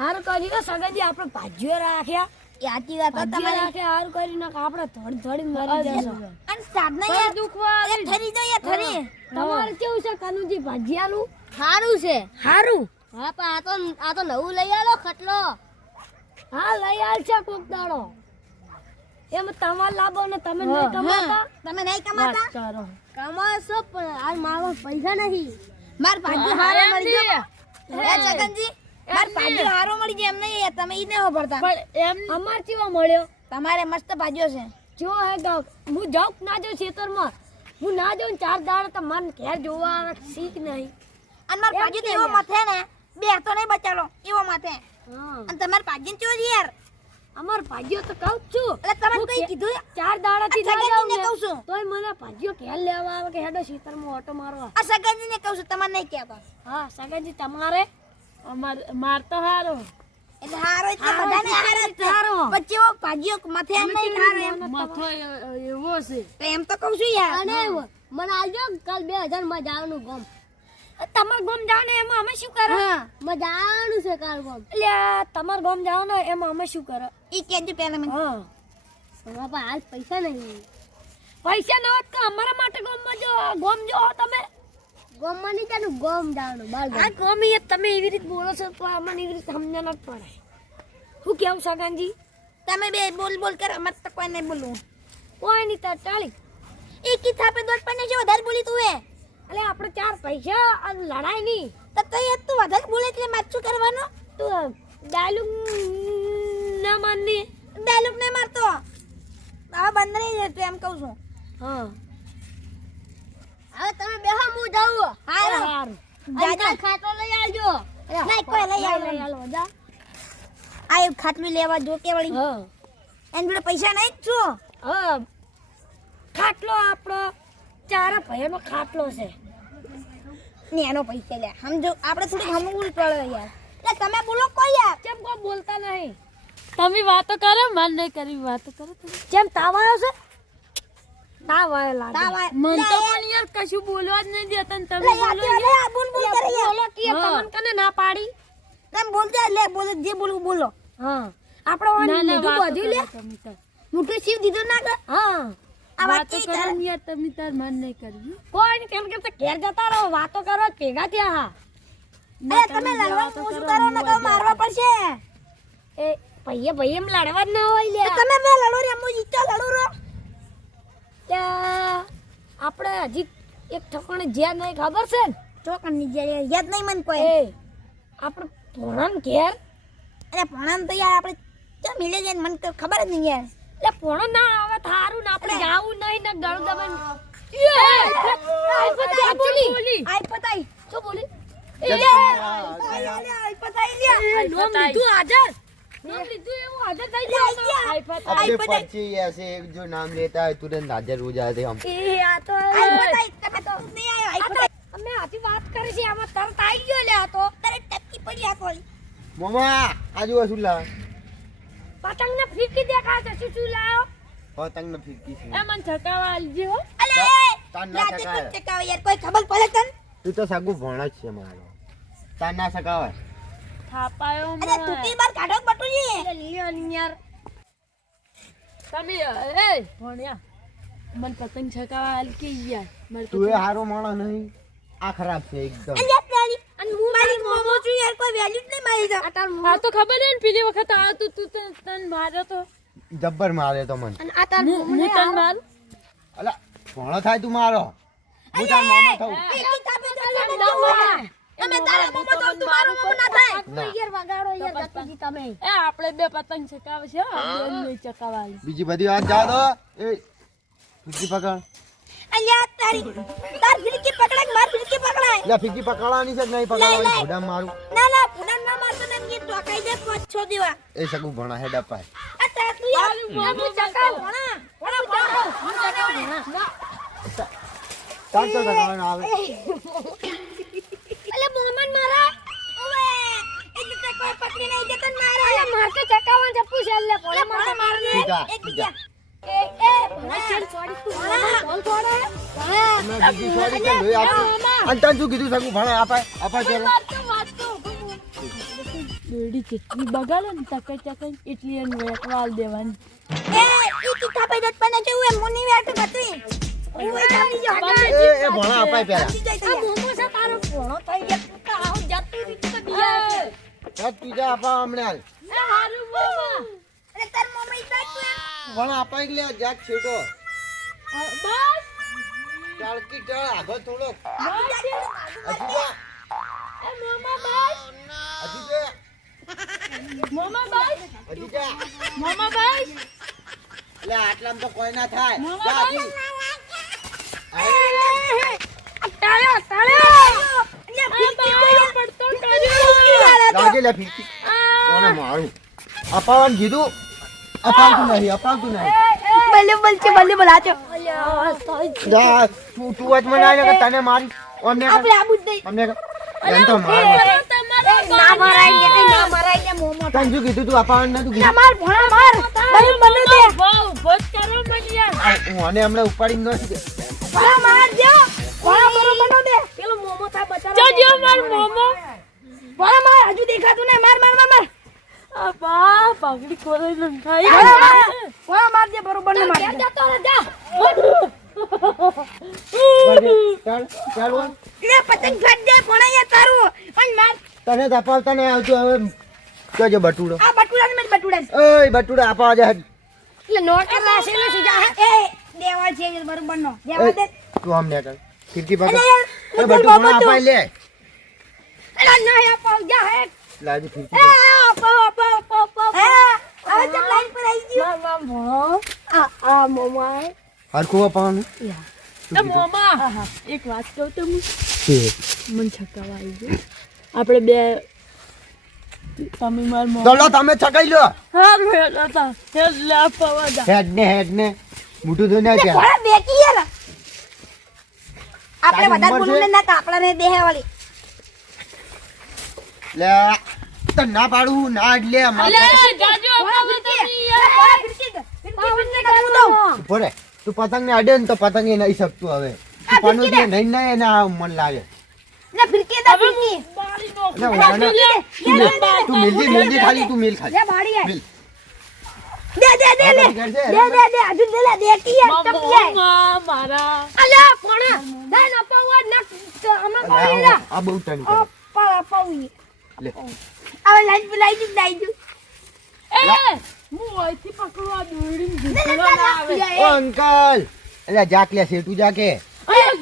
હારું કર્યું સગાજી આપણે ભાજીઓ રાખ્યા એ આતી વાત તમારે રાખ્યા હારું કરીને આપણે થોડી થોડી મરી જશું અને સાધના યાર દુખવા એ થરી જો યાર થરી તમારે કેવું છે કાનુજી ભાજીયાનું સારું છે હારું હા પણ આ તો નવું લઈ આલો ખટલો હા લઈ આલ છે કોક દાડો એમ તમારે લાભો ને તમે નહીં કમાતા તમે નહીં કમાતા કરો કમાશો પણ આ મારો પૈસા નહીં માર ભાજી હારો મળી ગયો હે જગનજી માર ભાજી હારો મળી ગયો એમ નહીં તમે ઈ ન હોબરતા પણ એમ અમાર કેવો મળ્યો તમારે મસ્ત ભાજીઓ છે જો હે ગાવ હું જાઉં ના જાઉં ખેતરમાં હું ના જાઉં 4 દાડા તો મન ઘેર જોવા આવે શીખ નહીં અને માર ભાજી તો એવો માથે ને બે તો નહીં બચાલો એવો માથે હા અને તમાર ભાજી ચો યાર અમાર ભાજીઓ તો કહું છું એટલે તમે કઈ કીધું 4 દાડાથી ના સગનજીને જાઉં કહું છું તોય મને ભાજીઓ ઘેર લેવા આવે કે હેડો ખેતરમાં ઓટો મારવા આ સગનજીને કહું છું તમારે નહીં કહેતા હા સગાજી તમારે માર તો હારો એટલે હારો એટલે બધાને હારો જ છે. હારો. પછી એવો ભાજીઓ માથે એમ નહીં હારો એમ માથો એવો છે તો એમ તો કહું છું યાર અને મને આવજો કાલ 2000 માં જવાનું ગમ તમાર ગમ જાવ ને એમાં અમે શું કરે હા મજાનું છે કાલ ગમ એટલે તમાર ગમ જાવ ને એમાં અમે શું કરે ઈ કેજો પહેલા મને હા તમારા પાસે હાલ પૈસા નહીં પૈસા ન હોત તો અમારા માટે ગમ જો તમે ગમમાં નહીં જાનું ગમ જાવનું બાલ આ ગમ એ તમે એવી રીતે બોલો છો તો અમને એવી રીતે સમજણ જ પડે હું કેવું સગાનજી તમે બે બોલ કરો મત તો કોઈ નહીં બોલવું કોઈ નહીં તાર ચાલી એક ઈ થાપે દોડ પણ જો વધારે બોલી તું એ એટલે આપણે 4 પૈસા અને લડાઈ નહીં તો તઈ તું વધારે બોલે એટલે માર શું કરવાનું તું ડાયલોગ ના માનની ડાયલોગ નહીં મારતો આ બંધ નહીં રહેતું એમ કહું છું હા હવે તમે બેહો હું જાઉં સારું જાજા ખાટલો લઈ આવજો નહીં કોઈ લઈ આવો જા આ એક ખાટલું લેવા જો કે વળી હા એન જોડે પૈસા નહીં જ છું હા ખાટલો આપણો 4 ભાઈનો ખાટલો છે ને એનો પૈસા લે સમજો આપણે થોડું હમવું પડે યાર એટલે તમે બોલો કોઈ યાર કેમ કોઈ બોલતા નહીં તમે વાતો કરો મન નહીં કરી વાતો કરો તમે કેમ તાવ આવ્યો છે તાવ આવ્યો લાગે તાવ આવ્યો. મન તો લે, પણ યાર કશું બોલવા જ નહીં દેતા ને તમે લે બોલો યાર લે આ બોલ કરે યાર બોલો કે તમને કને ના પાડી તમે બોલજો લે બોલો જે બોલવું બોલો હા આપણો મોઢું બધું લે મોટું શિવ દીધું ના કર હા આ વાત વાતો ઈ કરો તારે. ને યાર તમે તાર મન નહીં કરવી કોઈ નહીં કેમ કે ઘેર જતા રહો વાતો કરો ભેગા થયા હા અરે તમે લડવાનું શું કરો ને કહો મારવા પડશે એ ભાઈએ ભાઈએ એમ લડવા જ ના હોય લે તો તમે બે લડો રે હું જીતો લડું રો ત્યાં આપણે હજી એક ઠકાણે જ્યાં નહીં ખબર છે ને ચોકન ની જે યાદ નહીં મન કોઈ એ આપણે પોણાન ઘેર અરે ભણાન તો યાર આપણે ચા મિલે જાય ને મને તો ખબર જ નહીં યાર એટલે પોણો ના આવે થારું ને આપણે જાવું નહીં ને ગળું દબાઈને આઈ પતાઈ શું બોલી આઈ પતાઈ લે નોમ લીધું હાજર નોમ લીધું એવું હાજર થઈ જાય आई अपने पर्ची ऐसे जो नाम लेता है तुरंत हाजिर हो जाते हम એ આ તો पताई તમે તો નહીં આયો આઈ પતાઈ અમે આથી વાત કરી છે આમાં તરત આવી ગયો લે આ તો તારે ટપકી પડી આ કોળી मामा आजू वसूला પતંગ ને ફીકી દેખા છે શું શું લાયો पतंग न फिरकी से એ મને છકાવા આલજે હો અલે તાન ના લાતે ટકાય. કોણ ટકાવે યાર કોઈ ખબર પડે તને तू तो सागु भोणा જ છે મારો તાર ના સકાવાય થાપાયો અરે તૂટી બાર કાઢો બટુજી લિયો યાર તમે એ ભણ્યા મને પતંગ છકાવા આલ કે યાર મારે તું એ હારો માણસ નહીં આ ખરાબ છે એકદમ અલ્યા પ્યારી અને હું મારી મોમો છું યાર કોઈ વેલ્યુ જ નહીં મારી તો આ તો ખબર હે ને પેલી વખત આ તું તન માર્યો તો જબ્બર મારે તો મન અને આ તાર હું તન મારું અલા ભોણો થાય તું મારો હું તાર મામા થઉં એકી તાપે તો તમે તારા મોમો તો તું મારો મોમો ના થાય ના. યાર વગાડો યાર ગતુજી તમે એ આપણે બે પતંગ ચકાવે છે આપણે નહીં ચકાવાલી બીજી બધી વાત જા દો એ ફિરકી પકડ અલ્યા તારી તાર ફિરકી પકડાય માર ફિરકી પકડાય લે ફિરકી પકડવાની છે કે નહીં પકડવાની ઘોડા મારું ના ના પુનન ના મારતો ને એ ટોકાઈ દે 5-6 દેવા એ સગુ ભણા હેડ અપાય આ તાર તું યાર હું ચકાવ ભણા હું ચકાવ તાર તો સકાવાનું આવે અલે મોમન મારા ઓવે એટલે તે કોઈ પકડી નહીં દેતા ને મારે અલે માર તો ચકાવન છે પૂછ એટલે પોલે માર ને ઠીકા, એક ઠીકા. બીજા બોલ છોડે અમે બીજી સોરી કે લોહી આપશું અને તને શું કીધું સગુ ભણા અપાય અપાય પેલો દોડી જેટલી બગાડે ને ટકે એટલી એને વેટવાલ દેવાની. એ ઈ તીખા ભાઈ દત પણ કેવું એમ મુની વેટ હતી ઓય જામી જો એ ભણા અપાય પેલા આ મોમો છે તારો ભણો થઈ ગયા તું તો આવ જતી રીત તો બિયા સાત પીઝા આપા હમણાં એ હારું મોમા અરે તાર મમ્મી બેઠ તું એમ ભણા અપાય લે જાક છેટો બસ ચાળકી ચાળ આગળ થોડો બસ હજી જા એ મોમા બસ હજી જા મોમા બસ હજી જા મોમા બસ લે આટલામાં તો કોઈ ના થાય મોમા જા હજી તાળ્યો તાળ્યો પડતો કર્યો લાગે લે ફીકી કોને મારું અપાવાનું કીધું અપાવતું નહીં બલ્લે બલચે બલ્લે બલાચો જા તું જ મને કે તને મારી ઓને આપણે આબુ જ દઈ અમને એમ તો માર ના મરાઈ લે મોમો તને શું કીધું તું અપાવાનું નતું કીધું માર ભણા માર બલ્લે બલ્લે દે બસ કરો મનિયા હું આને હમણાં ઉપાડી ન શકે ભણા માર દે ભણા બરો દે પેલો મોમો થા બચારા જો માર મોમો ભણા માર હજુ દેખાતું ને માર માર માર આ બા પાઘડી ખોરાઈ ન ખાઈ ભણા માર દે બરોબર ને માર દે જતો રે જા ચાલ ચાલ બોલ. લે પતંગ ફાટ દે ભણા યાર તારું પણ માર તને તો અપાવતા નહીં આવતું હવે કહેજો બટુડો આ બટુડા ને બટુડા ઓય બટુડા અપાવા જા એટલે નોટ રાસે નો સીધા એ દેવા છે બરોબર નો દેવા દે તું આમ ને કર ખિડકી પર અરે યાર એ બટુ મને અપાઈ લે અરે ના અપાવ જા હે લાજી ખિડકી એ પર અપાવ હવે તો લાઈન પર આવી ગયો માર ભણો આ મોમા હરખું અપાવાનું એ મોમા એક વાત કહું તો મન છકાવા આવી ગયો આપણે બે તમે માર મોમા દોડો તમે છકાઈ લો હા મેલા તા એટલે આપવા જા હેડ ને મોટું તો ના ચાલ ભણા બેકી યાર આપણે તારી બધા ઉંમર બોલું છે? ને ના કાપડા ને દેહે વાળી લે તો ના પાડું ના જ લે અલે જાજો આપવા તમે યાર ભરે તું પતંગ ને અડે ને તો પતંગ એ નહીં શકતું હવે તું પાનું જે નહીં ના એને આ મન લાગે ને ફિરકી દે ફિરકી બારી નો એટલે મને તું મિલજી ખાલી તું મિલ ખાલી લે બાડી આય મિલ દે લે દે હજુ દે લે દે કી યાર ટપી આય મોમા મારા અલ્યા કોણા ના ન પાવા ના અમે પાડી લા આ બહુ ટન કરે પાવી લે હવે લાઈ દુ એ હું અહીંથી પકડવા દોડીને ગુંચડો ના આવે ઓ અંકલ એટલે જાક લે સેટુ જાકે એ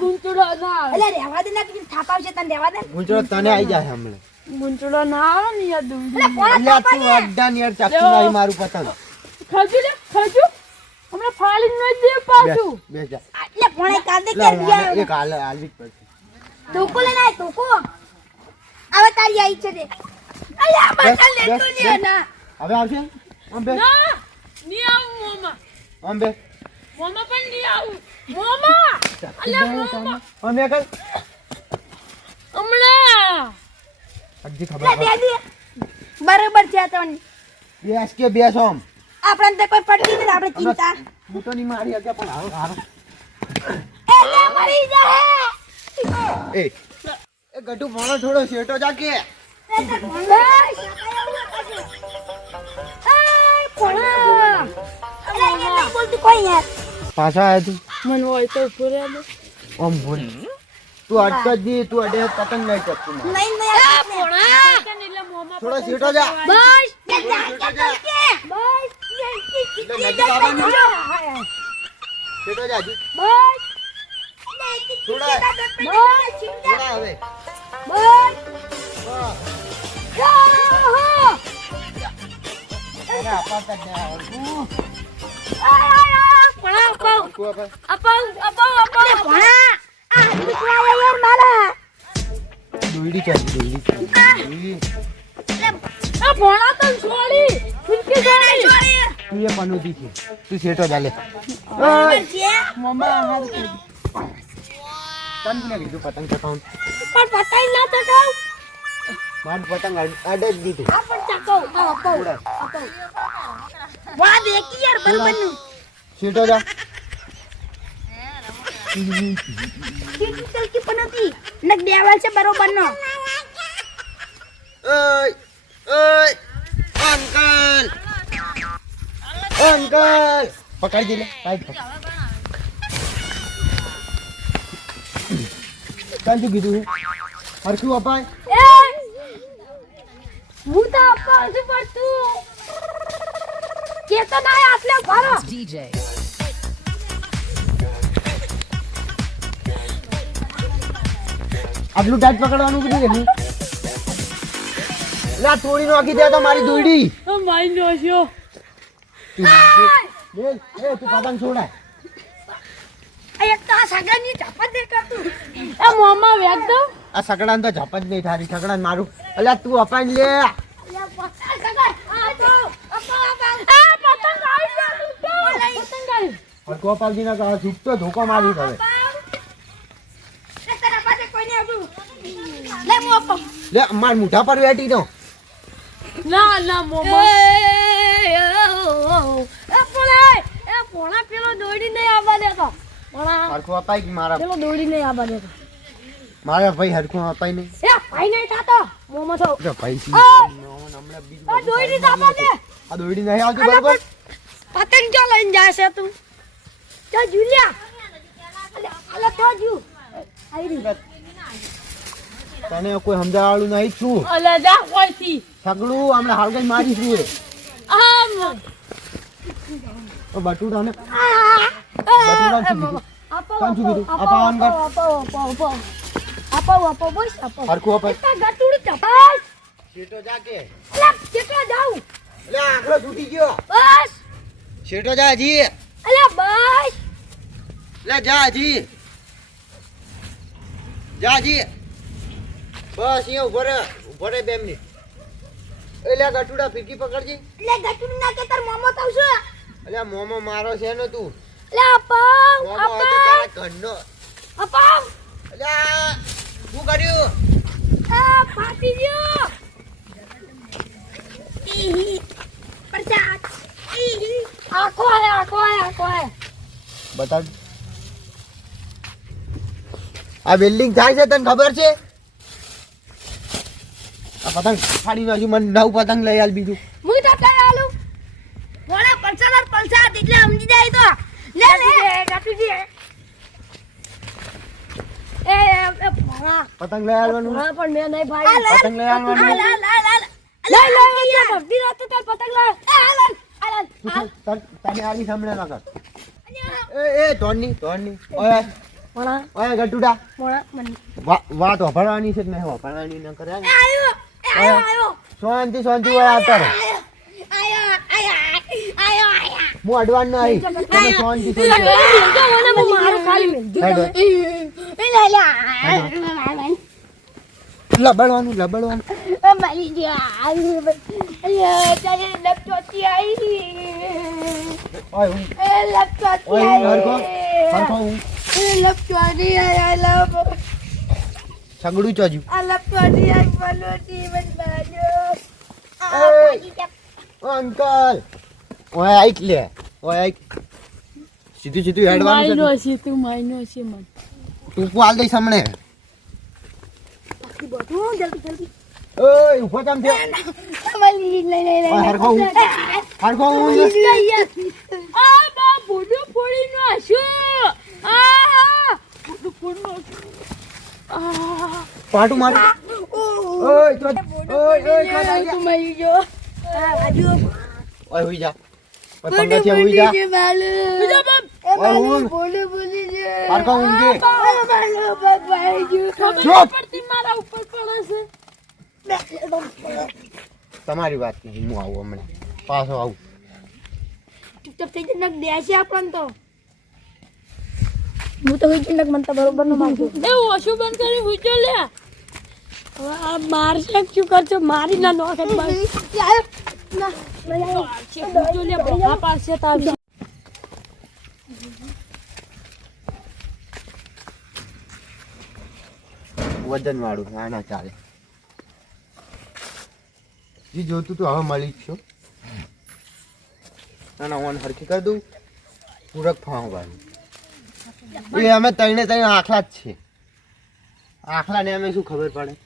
ગુંચડો ના આવે અલ્યા રેવા દે ના કે થાપાવશે તને રેવા દે ગુંચડો તને આવી જાય હમણાં ગુંચડો ના આવે ને યાર દોડી અલ્યા કોણા એટલે તું અડ્ડા ની યાર ચાકુ નહીં મારું પતંગ ખાજુ લે ખાજુ હમણાં ફાળી ન દે પાછું બેસ જા એટલે પોણે કાંદે લે કે હું ગયા એક હાલવી જ પડશે ટોકો લે ના ટોકો હવે તારી આઈ છે દે અલ્યા બચા લે બેસ, તું બેસ. લે ના હવે આવશે આમ બે ના ની આવું મોમા આમ બે મોમા પણ ની આવું મોમા અલ્યા મોમા આમ બે કર હમણાં હજી લે ખબર દે દે બરાબર છે તને બેસ કે બેસ આમ આપણને તો કોઈ પડતી નથી આપણે ચિંતા હું તો નહીં મારી હકે પણ હારો હારો એ લે મરી જા એ એ ગટુ ભણો થોડો શેટો જાકે પાછા આયા તું મન હોય તો પૂરે દે આમ બોલ તું અટક દી તું અડે પતંગ નહીં ચકતું એટલે મોમા થોડો શેટો જા બસ નજીક આવવાનું શેટો જા હજી. થોડા થોડા હવે અરે અપાતા જ નહીં આવડતું. દોયડી ચાલી દોયડી તું એ પનોતી છે તું શેટો ચાલે મોમા હાર તન ને કીધું પતંગ ચકાવું પણ પતાઈ ના તકાવ માર પતંગ અડે જ દીધું આ પણ તકાવ ઉડાય. વાહ દેખી યાર બરોબર નું શેટો જા ચીટી ચલકી પણ હતી નક દેવાલ છે બરોબર નો ઓય ઓય ઓ અંકલ પકડી દે લે કાઈ કાંજુ કીધું હરખું અપાય હું તો આપવા છું પણ તું કેતો ના આટલે ભરો DJ. આટલું ટાઈટ પકડવાનું કીધું કે લા તોડી નાખી દે તો મારી દોડી માઈ નો છો લે એ તું પતંગ છોડાય એક તો આ સગાની ઝાપા દે કરતું એ મોમાં વેગ દો આ સકડાને તો ઝપટ નહીં થારી સકડાને મારું અલ્યા તું અપાઈને લે હરખું અપાવજી ના કહે છૂટતો ધોકો મારી હવે લે માર મુઠા પર બેઠી દો ના ના મોમાં એ પોણા પેલો દોડી નહીં આવવા દેતો પોણા હરખું અપાય કે મારા પેલો દોડી નહીં આવવા દેતો મારા ભાઈ હરખું અપાય નહીં એ ભાઈ નહીં થાતો મોમાં થો જો ભાઈ આ! હમણાં બીજું આ દોડી દાબા દે આ દોડી નહીં આવતી બરોબર પતંગ જો લઈને જાય છે તું તો જુલિયા અલે તો જુ આઈ રી તને કોઈ સમજાવાળું નહીં છું અલે જા કોઈથી સગડું હમણાં હાલ કઈ મારીશું એ આમ બટુડાને આપો કાંચું કીધું? અપાવન કર. આપો બોસ આપો હરખું અપાય ગટુડ ચપાસ શેટો જા કે અલે કેટલા જાઉં લે આંખડો તૂટી ગયો બસ શેટો જા હજી અલે બસ લે જા હજી જા હજી બસ અહીંયા ઉભો રહે 2 મિનિટ એ લે ગટુડા ફીકી પકડજી લે ગટુડ ના કે તાર મોમો તાવ છે અલ્યા મોમો મારો છે ને તું લે અપાવ મોમો હોય તો તારા ઘરનો અપાવ અલ્યા શું કર્યું આ ફાટી ગયો પ્રસાદ આખો હે બતાવ આ બિલ્ડિંગ થાય છે તને ખબર છે આ પતંગ ફાડી નાખ્યું મને નવ પતંગ લઈ આલ બીજું મુઈ તો કઈ આલુ વડા પલસાદ એટલે સમજી જાય તો લે ગટુજી એ ભણા પતંગ લઈ આવવાનું ભણા પણ મેં નહીં ભાઈ પતંગ લઈ આવવાનું લે ભક્તિ રાત તાર પતંગ લે તને આલી સાંભળે ના કર એ ધોની ઓય ભણા ઓય ગટુડા ભણા મને વાત વફાડવાની છે કે નહીં વફાડવાની ન કરે આયો શાંતિ ઓય આવતા રહો હું અડવાન નહીં તમે શાંતિ મારું ખાલી લબડવાનું મરી ગયા ચાલે લપચોતી આવી ઓય હું એ લપચોતી ઓય હું હરખો હું લપચોતી આયા લપ સગડું ચોજ્યું આ લપચોતી આ બલોટી બસ બાજો ઓ અંકલ ઓય આઈક લે ઓય આઈક સીધું હેડવાનું છે તું માઈનો છે મન તું પાલ દઈ સામણે બધું જલ્દી ઓય ઉભો કામ થયો મળી લઈ ઓય હરખો હું આ બા બોડો ફોડી નો આશુ આ બોડો ફોડ નો પાટું માર ઓય તું મરી ગયો આ બાજુ ઓય હુઈ જા પતંગ છે હુઈ જા બીજા બાપ ઓય હું બોલે છે હરખો ઊંઘે બાલો બાપ ભાઈ ગયો ચૂપ! પડતી મારા ઉપર પડે છે તમારી વાત નહીં હું આવું હમણાં પાછો આવું ચૂપચાપ થઈ જઈને દેશે આપણને તો હું તો હોય જઈને મને તો બરોબર નો મારજો એ ઓછું બંધ કરી હુજો લે હવે આ મારશે શું કરજો મારી ના નોખત બસ ના હુજો લે ભગા પાસે તાવી વજન વાળું ના ચાલે જી જોતું તો હવે મળી જ છું ના ઓન હરખી કરી દઉં પૂરક ફાવું ભાઈ એ અમે ત્રણે આખલા જ છે આખલા ને અમે શું ખબર પડે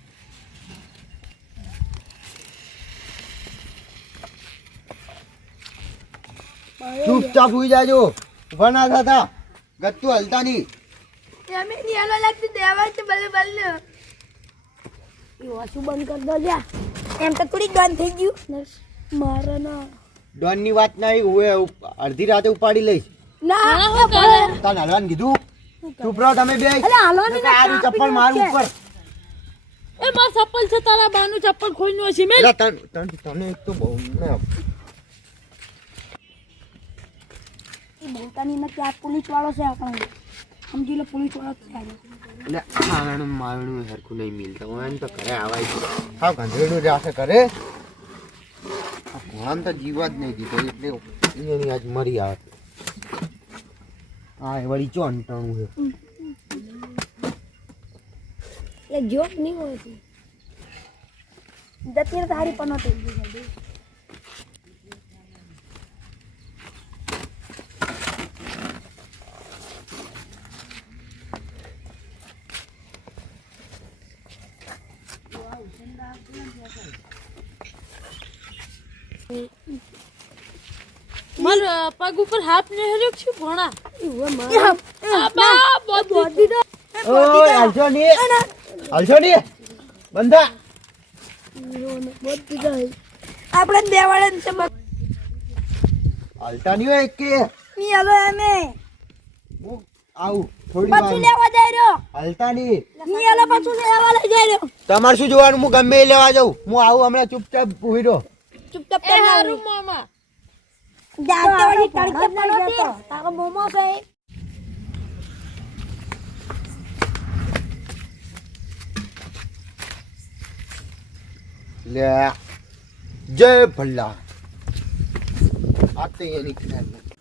ચૂપચાપ સુઈ જાજો ઉભા ના થતા ગત્તુ હલતા નહીં અમે ની હાલો લાગતી દેવા છે બલે બલે એ વાસુ બંધ કર દો જા એમ તો થોડી ગન થઈ ગયું મારા ના ડોનની વાત નહીં હું અડધી રાતે ઉપાડી લઈશ ના તને હલવાનું કીધું ચૂપ રહો તમે બે અલે હાલવાની ના તારું ચપ્પલ મારું ઉપર એ માર ચપ્પલ છે તારા બાનું ચપ્પલ ખોઈનું હશે મેલ અલા, તને એક તો બહુ બોલતાની નથી આ પોલીસ વાળો છે આપણે સમજી લો પોલીસ વાળો છે એટલે આણું મારણું હરખું નહીં મિલતા હું એમ તો ઘરે આવાય છે હા ગંધેડું રાખે કરે આમ તો જીવા જ નહીં દીધો એટલે એની આજ મરી આવે હા એ વળી ચો અંટાણું છે એ જોક નહીં હોય છે જતી તારી પણ નહોતી માર પગ ઉપર હાથ નહેર્યો છે ભણા આબા બોધી દો ઓય હલશો નહીં હલશો નહીં બંધા બોધી દો આપણે દેવાળે છે હલતા નહીં હોય કે ની હાલો અમે હું આવું થોડી પાછું વાર લેવા જઈ રહ્યો હલતા નહીં ની હાલો પાછું લેવા લઈ જઈ રહ્યો તમારે શું જોવાનું હું ગમે એ લેવા જાઉં હું આવું હમણાં ચૂપચાપ ઉભી રહો ચૂપચાપ એ કરી હારું મામા જાતે વળી તડકે પણ નહોતી તારો મોમો છે લે જય ભલ્લા આ તો એની